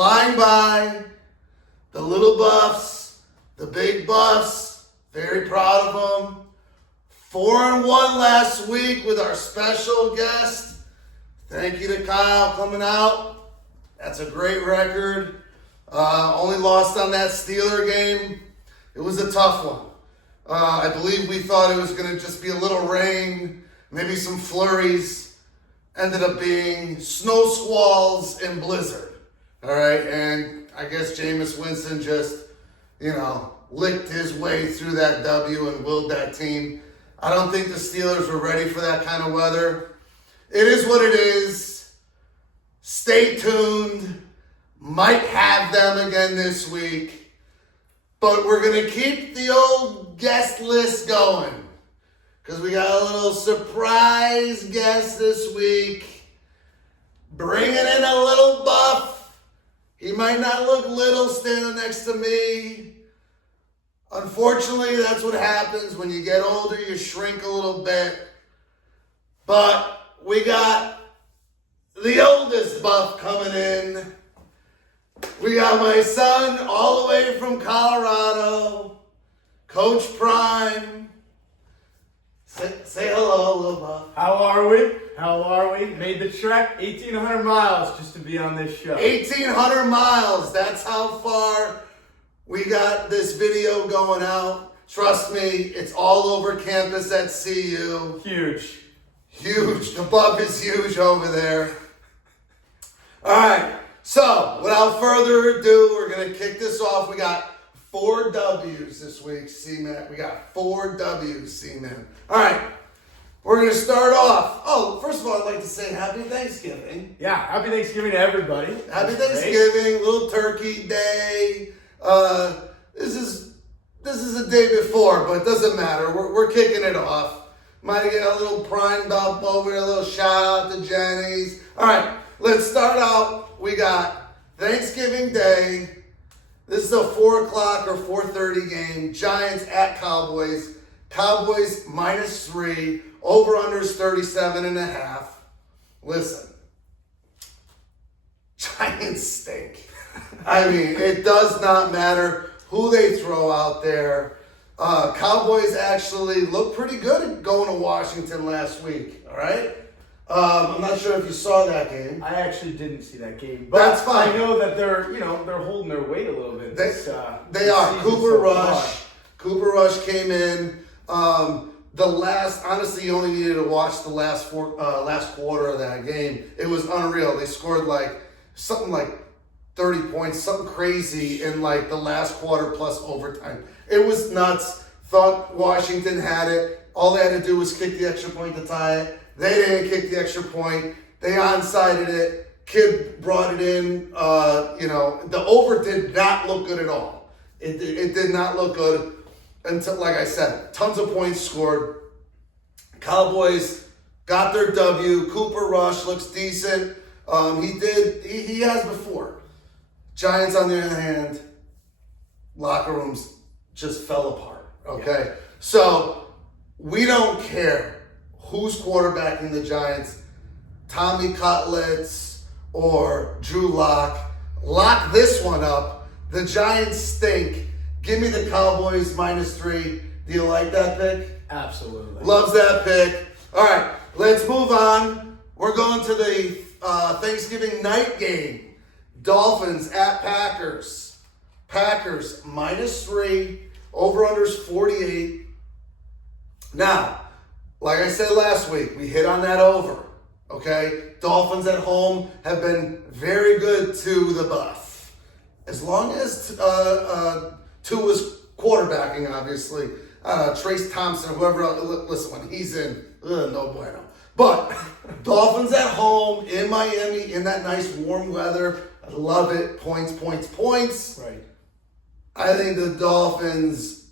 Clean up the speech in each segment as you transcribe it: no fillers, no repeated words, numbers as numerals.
flying by. The little Buffs, the big Buffs, very proud of them. 4-1 last week with our special guest. Thank you to Kyle coming out. That's a great record. Only lost on that Steeler game. It was a tough one. I believe we thought it was going to just be a little rain, maybe some flurries. Ended up being snow squalls and blizzard. All right, and I guess Jameis Winston just, licked his way through that W and willed that team. I don't think the Steelers were ready for that kind of weather. It is what it is. Stay tuned. Might have them again this week. But we're going to keep the old guest list going. Because we got a little surprise guest this week. Bringing in a little Buff. He might not look little standing next to me. Unfortunately, that's what happens when you get older. You shrink a little bit. But we got the oldest Buff coming in. We got my son all the way from Colorado, Coach Prime. Say hello, little Buff. How are we? Made the trek 1,800 miles just to be on this show. 1,800 miles. That's how far we got this video going out. Trust me, it's all over campus at CU. Huge. The Buff is huge over there. All right. So, without further ado, we're going to kick this off. We got 4 W's this week, C-Man. We got 4 W's, C-Man. All right. We're going to start off. Oh, first of all, I'd like to say Happy Thanksgiving. Yeah, Happy Thanksgiving to everybody. Happy Thanksgiving, little turkey day. This is a day before, but it doesn't matter. We're kicking it off. Might get a little prime bump over, a little shout out to Jenny's. All right, let's start out. We got Thanksgiving Day. This is a 4 o'clock or 4:30 game. Giants at Cowboys. Cowboys -3. Over-unders 37.5. Listen. Giants stink. I mean, it does not matter who they throw out there. Cowboys actually looked pretty good going to Washington last week. All right? I'm not sure if you saw that game. I actually didn't see that game, but that's fine. I know that they're holding their weight a little bit. They are. Cooper Rush came in. Honestly, you only needed to watch the last quarter of that game. It was unreal. They scored something like 30 points, something crazy in the last quarter plus overtime. It was nuts. Thought Washington had it. All they had to do was kick the extra point to tie it. They didn't kick the extra point. They onsided it. Kid brought it in. The over did not look good at all. It did not look good until, like I said, tons of points scored. Cowboys got their W. Cooper Rush looks decent. He has before. Giants, on the other hand, locker rooms just fell apart. Okay? Yeah. So, we don't care who's quarterbacking the Giants, Tommy Cutlets or Drew Lock. Lock this one up. The Giants stink. Give me the Cowboys -3. Do you like that pick? Absolutely. Loves that pick. All right, let's move on. We're going to the Thanksgiving night game. Dolphins at Packers. Packers -3. Over-unders 48. Now, like I said last week, we hit on that over, okay? Dolphins at home have been very good to the Buff. As long as Tua's quarterbacking, obviously. Trace Thompson, whoever else, listen, when he's in, no bueno. But Dolphins at home in Miami in that nice warm weather. I love it. Points. Right. I think the Dolphins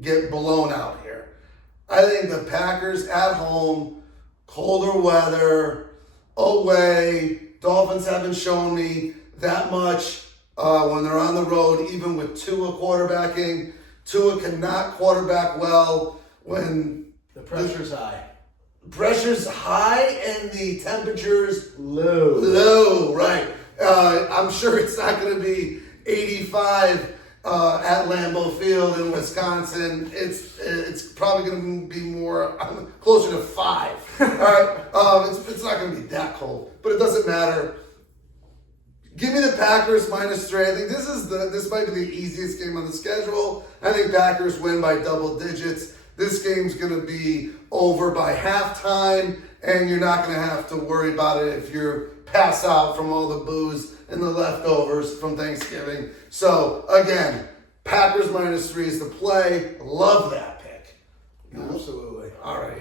get blown out here. I think the Packers at home, colder weather, away. Dolphins haven't shown me that much when they're on the road, even with Tua quarterbacking. Tua cannot quarterback well when the pressure's high. Pressure's high and the temperature's low. Low, right. I'm sure it's not going to be 85 at Lambeau Field in Wisconsin. It's probably going to be more closer to 5. All right, it's not going to be that cold, but it doesn't matter. Give me the Packers -3. I think this might be the easiest game on the schedule. I think Packers win by double digits. This game's going to be over by halftime, and you're not going to have to worry about it if you pass out from all the booze and the leftovers from Thanksgiving. So, again, Packers -3 is the play. Love that pick. Absolutely. All right,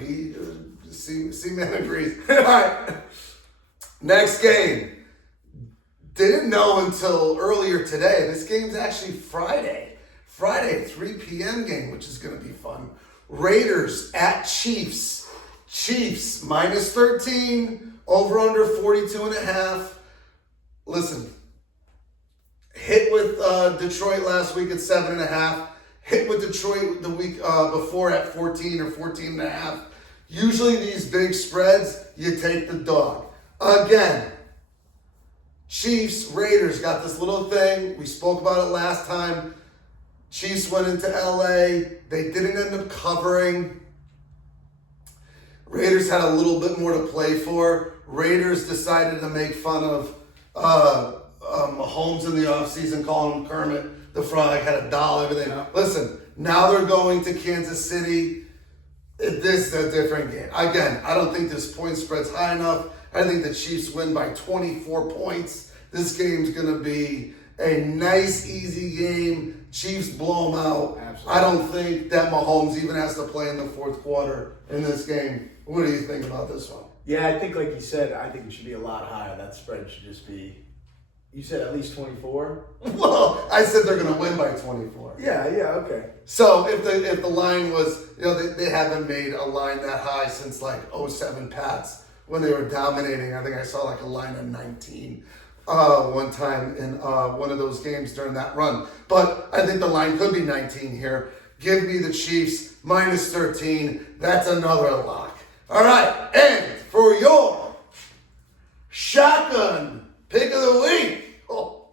C-Man agrees. All right, next game. Didn't know until earlier today. This game's actually Friday, 3 p.m. game, which is going to be fun. Raiders at Chiefs. Chiefs -13, over under 42.5. Listen, hit with Detroit last week at 7.5. Hit with Detroit the week before at 14 or 14.5. Usually these big spreads, you take the dog. Again, Chiefs, Raiders got this little thing. We spoke about it last time. Chiefs went into LA. They didn't end up covering. Raiders had a little bit more to play for. Raiders decided to make fun of Mahomes in the offseason, calling him Kermit the Frog, had a doll, everything. Yeah. Listen, now they're going to Kansas City. This is a different game. Again, I don't think this point spread's high enough. I think the Chiefs win by 24 points. This game's going to be a nice, easy game. Chiefs blow them out. Absolutely. I don't think that Mahomes even has to play in the fourth quarter in this game. What do you think about this one? Yeah, I think like you said, I think it should be a lot higher. That spread should just be, you said at least 24? Well, I said they're going to win by 24. Yeah, okay. So if the line was, they haven't made a line that high since like 07 Pats when they were dominating. I think I saw like a line of 19 one time in one of those games during that run. But I think the line could be 19 here. Give me the Chiefs -13. That's another lock. All right, and for your shotgun pick of the week. Oh,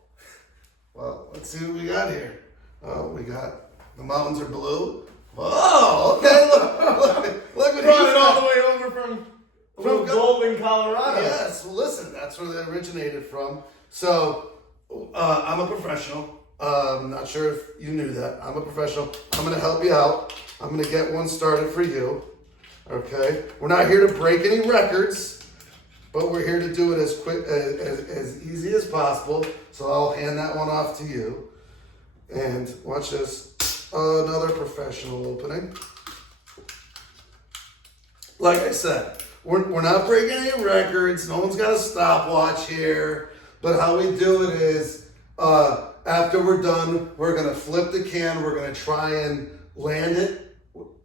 well, let's see what we got here. Oh, we got the mountains are blue. Oh, okay. Look what Brought he's it all got. the way over from Golden, Colorado. Yes, well, listen, that's where they originated from. So, I'm a professional. I'm not sure if you knew that. I'm a professional. I'm going to help you out. I'm going to get one started for you. Okay? We're not here to break any records, but we're here to do it as quick, as easy as possible. So I'll hand that one off to you. And watch this. Another professional opening. Like I said, we're not breaking any records. No one's got a stopwatch here. But how we do it is, after we're done, we're going to flip the can. We're going to try and land it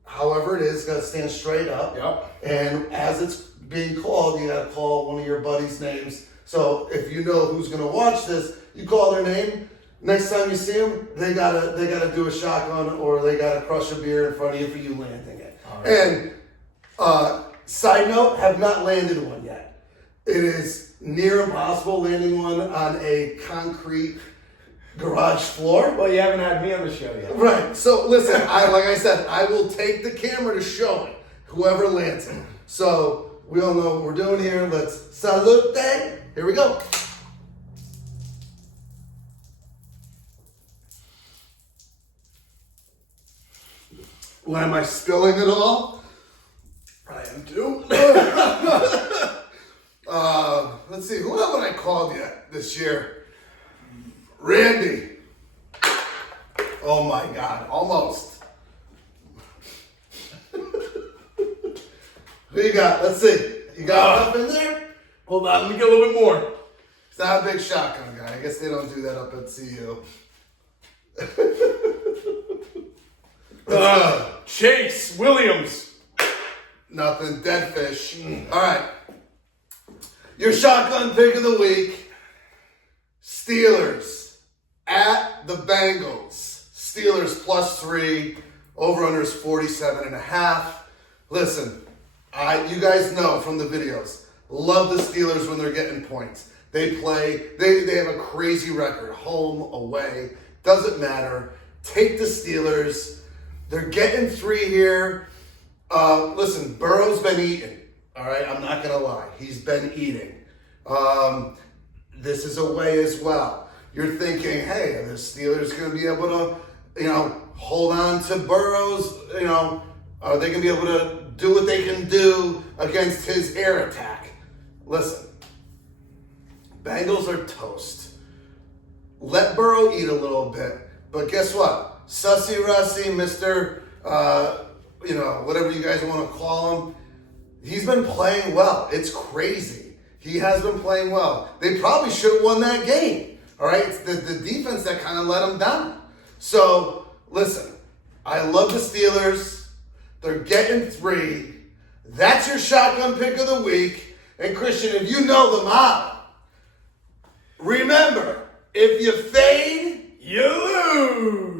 however it is. Got to stand straight up. Yep. And as it's being called, you got to call one of your buddies' names. So if you know who's going to watch this, you call their name. Next time you see them, they gotta do a shotgun or they gotta crush a beer in front of you for you landing it. Right. And side note, have not landed one yet. It is near impossible landing one on a concrete garage floor. Well, you haven't had me on the show yet. Right. So listen, like I said, I will take the camera to show it. Whoever lands it. So we all know what we're doing here. Let's salute. Here we go. Why am I spilling it all? I am too. Let's see, who haven't I called yet this year? Randy. Oh my God, almost. Who you got? Let's see. You got enough in there? Hold on, let me get a little bit more. He's not a big shotgun guy. I guess they don't do that up at CU. Chase Williams. Nothing. Dead fish. All right. Your shotgun pick of the week. Steelers at the Bengals. Steelers +3. Over-under is 47.5. Listen, you guys know from the videos, love the Steelers when they're getting points. They have a crazy record, home, away, doesn't matter. Take the Steelers. They're getting 3 here. Listen, Burrow's been eating. All right, I'm not gonna lie. He's been eating. This is away as well. You're thinking, hey, are the Steelers gonna be able to, hold on to Burrow's? Are they gonna be able to do what they can do against his air attack? Listen, Bengals are toast. Let Burrow eat a little bit, but guess what? Sussy Russy, Mr. Whatever you guys want to call him, he's been playing well. It's crazy. He has been playing well. They probably should have won that game. All right, it's the defense that kind of let them down. So listen, I love the Steelers. They're getting 3. That's your shotgun pick of the week. And Christian, if you know the model, remember, if you fade, you lose.